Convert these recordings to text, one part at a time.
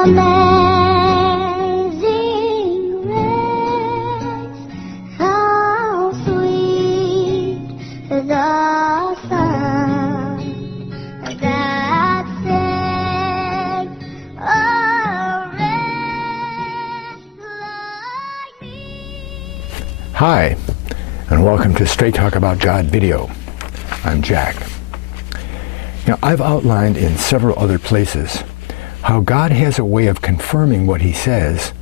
Amazing grace, how sweet the sound that saved a wretch like me. Hi, and welcome to Straight Talk About God video. I'm Jack. Now, I've outlined in several other places how God has a way of confirming what he says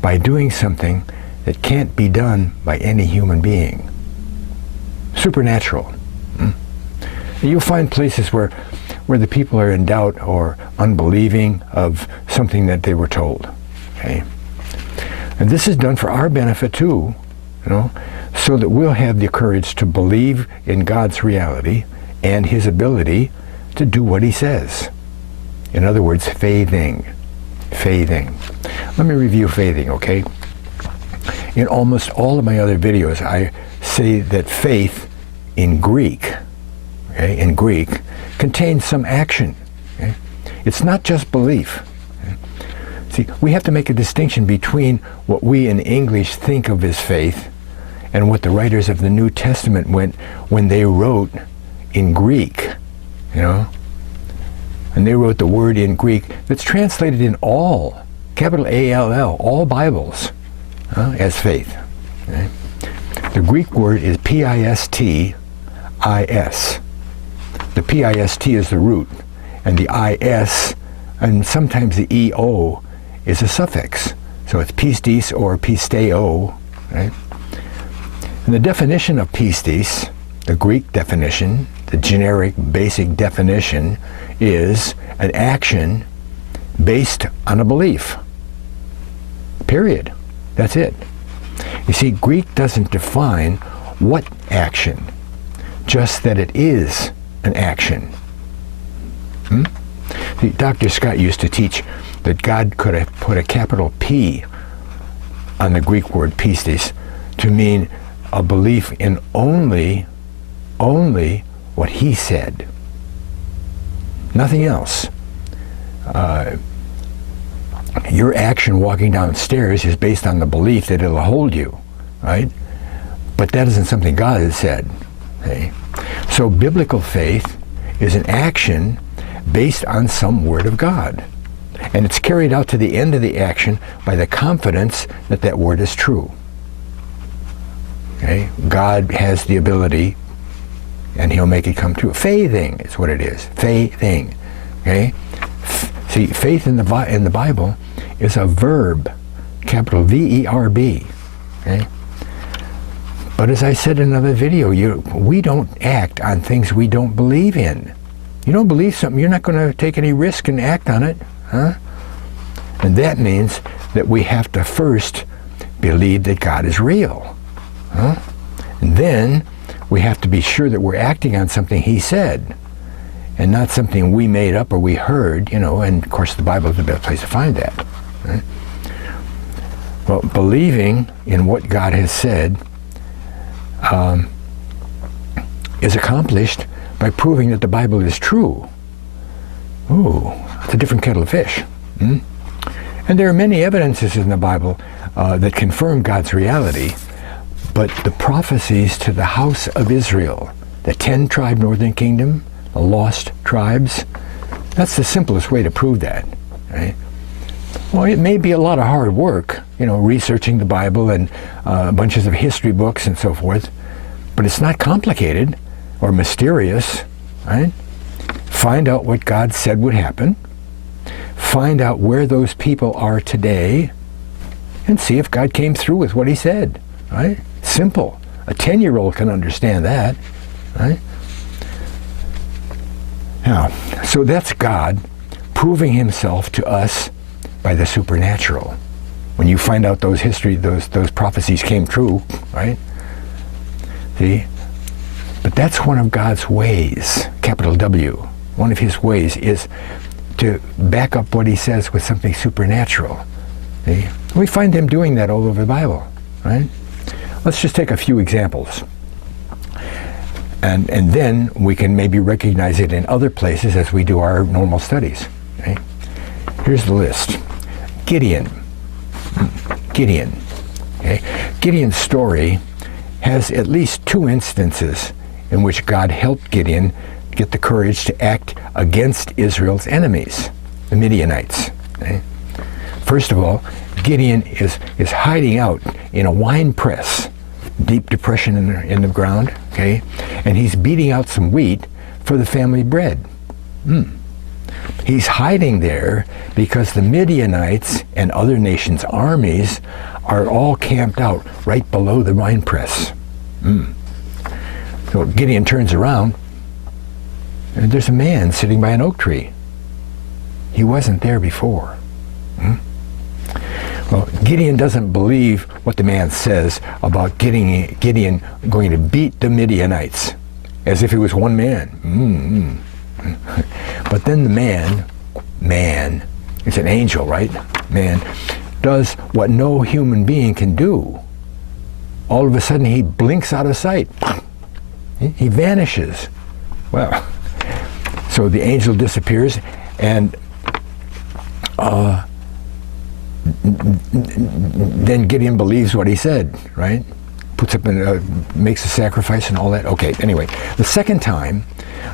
by doing something that can't be done by any human being. Supernatural. You'll find places where the people are in doubt or unbelieving of something that they were told. Okay? And this is done for our benefit too, so that we'll have the courage to believe in God's reality and his ability to do what he says. In other words, faithing. Faithing. Let me review faithing, okay? In almost all of my other videos, I say that faith in Greek, okay, in Greek, contains some action. Okay? It's not just belief. Okay? See, we have to make a distinction between what we in English think of as faith and what the writers of the New Testament went when they wrote in Greek, And they wrote the word in Greek that's translated in all, capital A-L-L, all Bibles, as faith. Okay? The Greek word is P-I-S-T-I-S. The P-I-S-T is the root, and the I-S, and sometimes the E-O, is a suffix. So it's pistis or pisteo, right? And the definition of pistis, the Greek definition, the generic basic definition, is an action based on a belief. Period. That's it. You see, Greek doesn't define what action, just that it is an action. See, Dr. Scott used to teach that God could have put a capital P on the Greek word pistis to mean a belief in only what he said. Nothing else. Your action walking downstairs is based on the belief that it'll hold you, right? But that isn't something God has said. Okay? So biblical faith is an action based on some word of God. And it's carried out to the end of the action by the confidence that that word is true. Okay? God has the ability, and he'll make it come true. Faithing is what it is. Faithing. Okay? See, faith in the Bible is a verb, capital V-E-R-B. Okay? But as I said in another video, we don't act on things we don't believe in. You don't believe something, you're not going to take any risk and act on it. Huh? And that means that we have to first believe that God is real. Huh? And then we have to be sure that we're acting on something he said, and not something we made up or we heard, and of course the Bible is the best place to find that. Right? Well, believing in what God has said is accomplished by proving that the Bible is true. Ooh, it's a different kettle of fish. And there are many evidences in the Bible that confirm God's reality. But the prophecies to the house of Israel, the 10-tribe northern kingdom, the lost tribes, that's the simplest way to prove that. Right? Well, it may be a lot of hard work, researching the Bible and bunches of history books and so forth, but it's not complicated or mysterious. Right? Find out what God said would happen, find out where those people are today, and see if God came through with what he said. Right? Simple. A 10-year-old can understand that, right? Now, so that's God proving himself to us by the supernatural. When you find out those prophecies came true, right? See? But that's one of God's ways, capital W. One of his ways is to back up what he says with something supernatural. See? We find him doing that all over the Bible, right? Let's just take a few examples. And then we can maybe recognize it in other places as we do our normal studies. Okay? Here's the list. Gideon. Gideon. Okay. Gideon's story has at least 2 instances in which God helped Gideon get the courage to act against Israel's enemies, the Midianites. Okay. First of all, Gideon is hiding out in a wine press, deep depression in the ground, okay, and he's beating out some wheat for the family bread. He's hiding there because the Midianites and other nations' armies are all camped out right below the wine press. So Gideon turns around, and there's a man sitting by an oak tree. He wasn't there before. Well, Gideon doesn't believe what the man says about Gideon going to beat the Midianites, as if he was one man. But then the man, it's an angel, right? Man, does what no human being can do. All of a sudden he blinks out of sight. He vanishes. Well, so the angel disappears, and then Gideon believes what he said, right? Puts up and makes a sacrifice and all that. Okay, anyway, the second time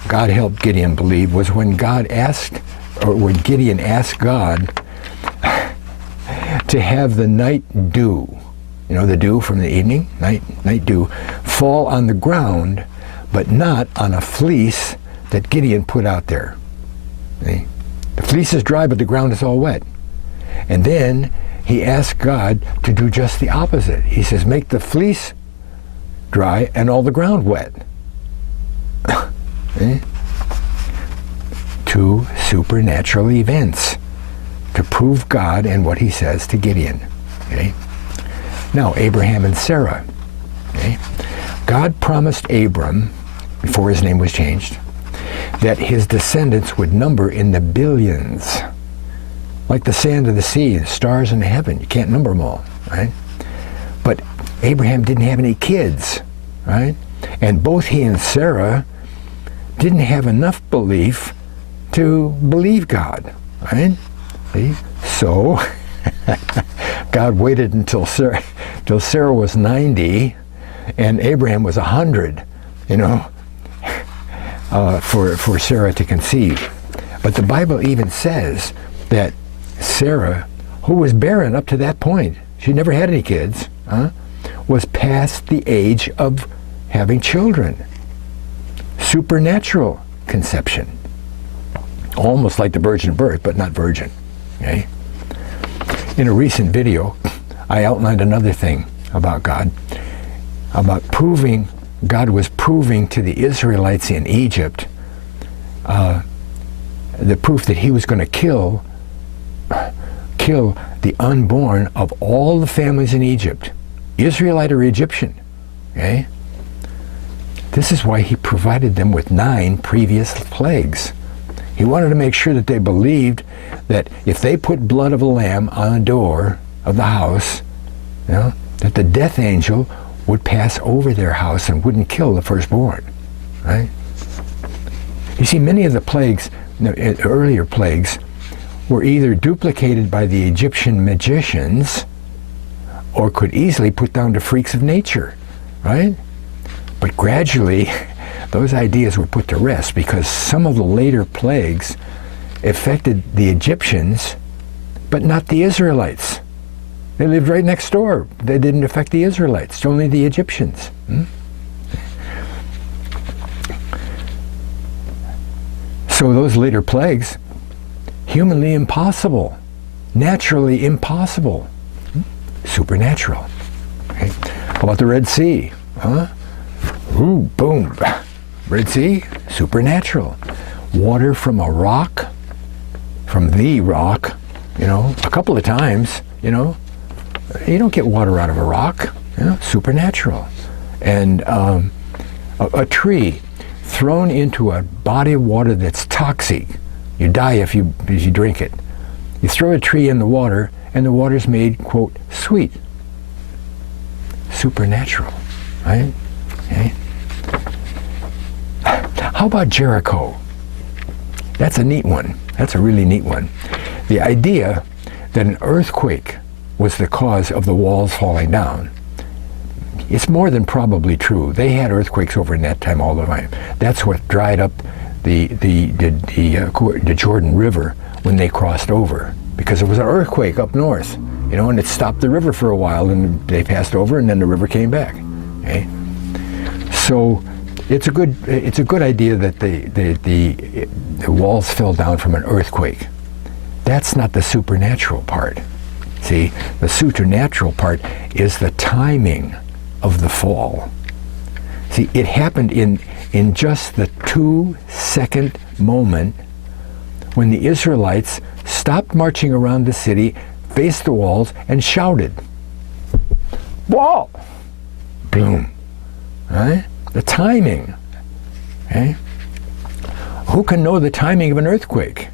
God helped Gideon believe was when Gideon asked God to have the night dew, you know, the dew from the evening, night dew, fall on the ground, but not on a fleece that Gideon put out there. See? The fleece is dry, but the ground is all wet. And then he asked God to do just the opposite. He says, make the fleece dry and all the ground wet. See? 2 supernatural events to prove God and what he says to Gideon. Okay? Now, Abraham and Sarah. Okay? God promised Abram, before his name was changed, that his descendants would number in the billions, like the sand of the sea and stars in the heaven. You can't number them all, right? But Abraham didn't have any kids, right? And both he and Sarah didn't have enough belief to believe God, right? See? So God waited until Sarah was 90 and Abraham was 100, you know, for Sarah to conceive. But the Bible even says that Sarah, who was barren up to that point, she never had any kids, was past the age of having children. Supernatural conception. Almost like the virgin birth, but not virgin. Okay? In a recent video, I outlined another thing about God, about proving, God was proving to the Israelites in Egypt the proof that he was going to kill the unborn of all the families in Egypt, Israelite or Egyptian. Okay? This is why he provided them with 9 previous plagues. He wanted to make sure that they believed that if they put blood of a lamb on the door of the house, you know, that the death angel would pass over their house and wouldn't kill the firstborn. Right? You see, many of the plagues, the earlier plagues, were either duplicated by the Egyptian magicians or could easily put down to freaks of nature, right? But gradually, those ideas were put to rest because some of the later plagues affected the Egyptians, but not the Israelites. They lived right next door. They didn't affect the Israelites, only the Egyptians. So those later plagues, humanly impossible, naturally impossible, supernatural. Okay. How about the Red Sea? Ooh, boom. Red Sea, supernatural. Water from a rock, from the rock, you know, a couple of times, you know. You don't get water out of a rock, you know, supernatural. And a tree thrown into a body of water that's toxic. You die if you drink it. You throw a tree in the water, and the water's made, quote, sweet. Supernatural, right? Okay. How about Jericho? That's a neat one. That's a really neat one. The idea that an earthquake was the cause of the walls falling down, it's more than probably true. They had earthquakes over in that time all the time. That's what dried up the Jordan River when they crossed over, because it was an earthquake up north, and it stopped the river for a while, and they passed over, and then the river came back. Okay? So it's a good idea that the walls fell down from an earthquake. That's not the supernatural part. See, the supernatural part is the timing of the fall. See, it happened in just the 2-second moment when the Israelites stopped marching around the city, faced the walls, and shouted, "Wall!" Boom. Right? The timing. Okay? Who can know the timing of an earthquake?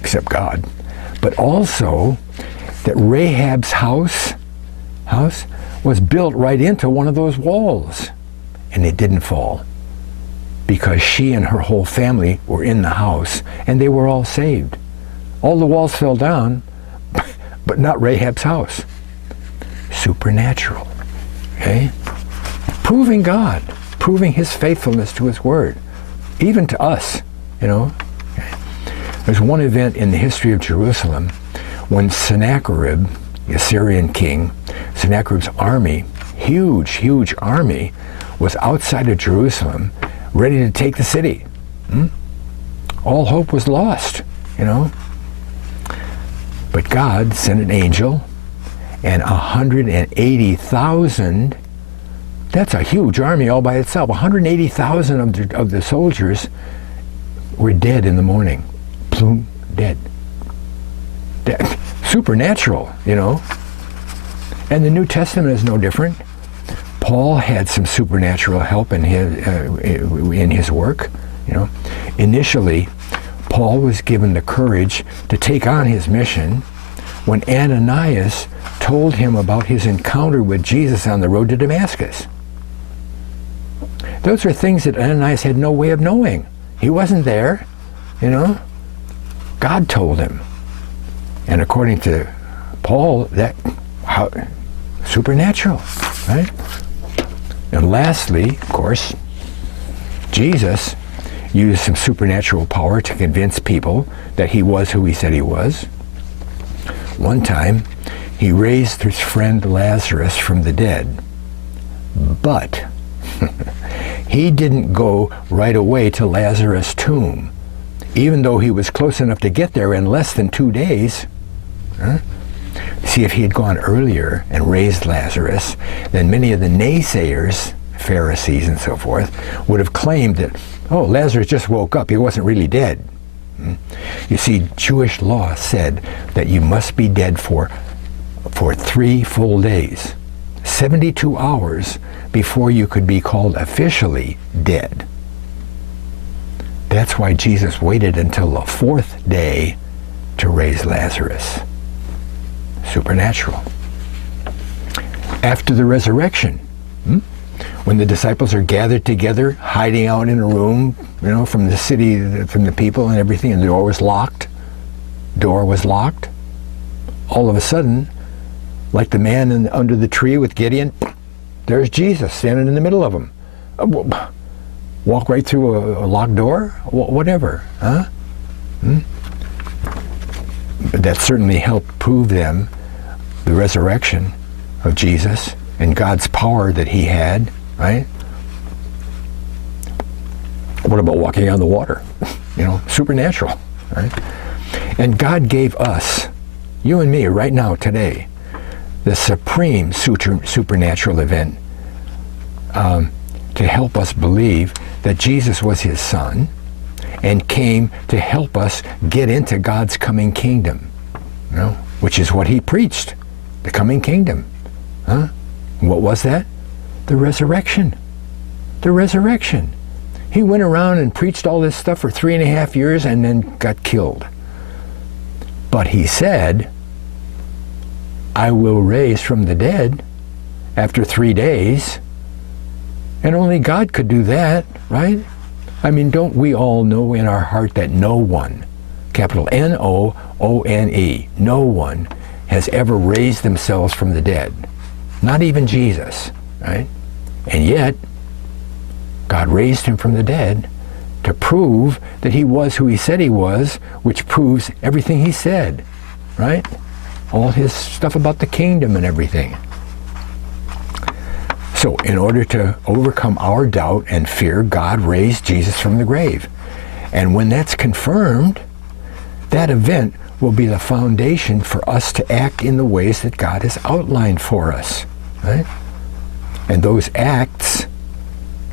Except God. But also that Rahab's house was built right into one of those walls, and it didn't fall because she and her whole family were in the house, and they were all saved. All the walls fell down, but not Rahab's house. Supernatural. Okay? Proving God, proving his faithfulness to his word, even to us, There's one event in the history of Jerusalem when Sennacherib, the Assyrian king, Sennacherib's army, huge army, was outside of Jerusalem, ready to take the city. All hope was lost, But God sent an angel, and 180,000, that's a huge army all by itself, 180,000 of the soldiers were dead in the morning. Boom, dead. Supernatural, And the New Testament is no different. Paul had some supernatural help in his work. Initially, Paul was given the courage to take on his mission when Ananias told him about his encounter with Jesus on the road to Damascus. Those are things that Ananias had no way of knowing. He wasn't there, God told him. And according to Paul, supernatural, right? And lastly, of course, Jesus used some supernatural power to convince people that he was who he said he was. One time, he raised his friend Lazarus from the dead, but he didn't go right away to Lazarus' tomb, even though he was close enough to get there in less than 2 days. See, if he had gone earlier and raised Lazarus, then many of the naysayers, Pharisees and so forth, would have claimed that, Lazarus just woke up, he wasn't really dead. You see, Jewish law said that you must be dead for 3 full days, 72 hours before you could be called officially dead. That's why Jesus waited until the 4th day to raise Lazarus. Supernatural. After the resurrection, when the disciples are gathered together, hiding out in a room, from the city, from the people and everything, and the door was locked. All of a sudden, like the man under the tree with Gideon, there's Jesus standing in the middle of them. Walk right through a locked door? Whatever, But that certainly helped prove them the resurrection of Jesus and God's power that he had, right? What about walking on the water? Supernatural, right? And God gave us, you and me, right now, today, the supreme supernatural event to help us believe that Jesus was his son and came to help us get into God's coming kingdom, which is what he preached, the coming kingdom. What was that? The resurrection. The resurrection. He went around and preached all this stuff for 3.5 years and then got killed. But he said, I will raise from the dead after 3 days. And only God could do that, right? I mean, don't we all know in our heart that no one capital N-O-O-N-E. No one has ever raised themselves from the dead. Not even Jesus, right? And yet, God raised him from the dead to prove that he was who he said he was, which proves everything he said, right? All his stuff about the kingdom and everything. So, in order to overcome our doubt and fear, God raised Jesus from the grave. And when that's confirmed, that event will be the foundation for us to act in the ways that God has outlined for us, right? And those acts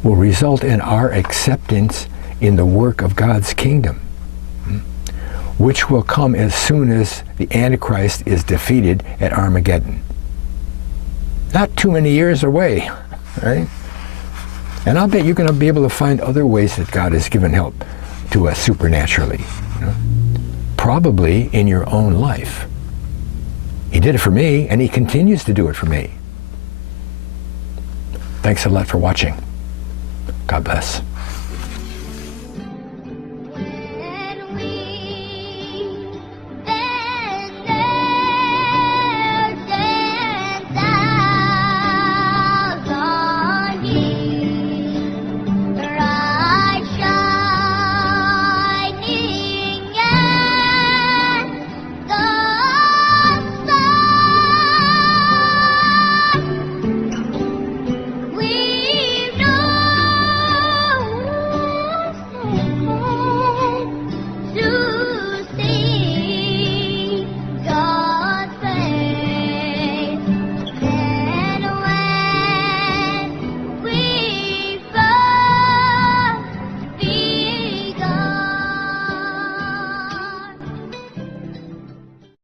will result in our acceptance in the work of God's kingdom, which will come as soon as the Antichrist is defeated at Armageddon. Not too many years away, right? And I'll bet you're going to be able to find other ways that God has given help to us supernaturally. Probably in your own life. He did it for me, and he continues to do it for me. Thanks a lot for watching. God bless.